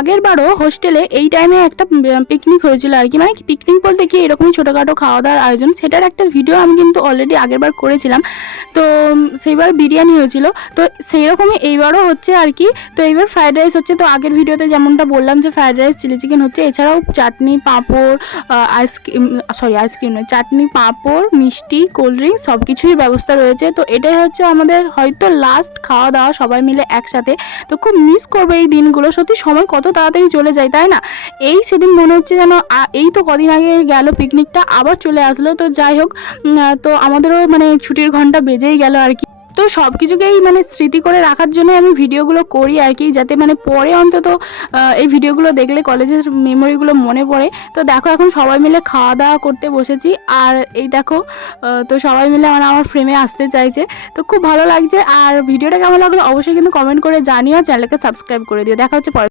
আগের বারও হোস্টেলে এই টাইমে একটা পিকনিক হয়েছিল আর কি, মানে পিকনিক বলতে কি এরকমই ছোটোখাটো খাওয়া দাওয়ার আয়োজন, সেটার একটা ভিডিও আমি কিন্তু অলরেডি আগের বার করেছিলাম। তো সেইবার বিরিয়ানি হয়েছিল, তো সেই রকমই এইবারও হচ্ছে আর কি। তো এইবার ফ্রাইড রাইস হচ্ছে, তো আগের ভিডিওতে যেমনটা বললাম যে ফ্রাইড রাইস চিলি চিকেন হচ্ছে, এছাড়াও চাটনি পাঁপড় আইসক্রিম নয়, চাটনি পাঁপড় মিষ্টি কোল্ড ড্রিঙ্কস সব কিছুই ব্যবস্থা রয়েছে। তো এটাই হচ্ছে আমাদের হয়তো লাস্ট খাওয়া দাওয়া সবাই মিলে একসাথে। তো খুব মিস করবো এই দিনগুলো, সত্যি সময় কত তাড়াতাড়ি চলে যায় তাই না। এই সেদিন মনে হচ্ছে যেন এই তো কদিন আগে গেল পিকনিকটা, আবার চলে আসলো। তো যাই হোক, তো আমাদেরও মানে ছুটির ঘন্টা বেজেই গেল আর কি। তো সব কিছুকেই মানে স্মৃতি করে রাখার জন্য আমি ভিডিওগুলো করি আর কি, যাতে মানে পরে অন্তত এই ভিডিওগুলো দেখলে কলেজের মেমোরিগুলো মনে পড়ে। তো দেখো এখন সবাই মিলে খাওয়া দাওয়া করতে বসেছি, আর এই দেখো তো সবাই মিলে মানে আমার ফ্রেমে আসতে চাইছে, তো খুব ভালো লাগছে। আর ভিডিওটা কেমন লাগলো অবশ্যই কিন্তু কমেন্ট করে জানিও, চ্যানেলকে সাবস্ক্রাইব করে দিও। দেখা হচ্ছে পরে।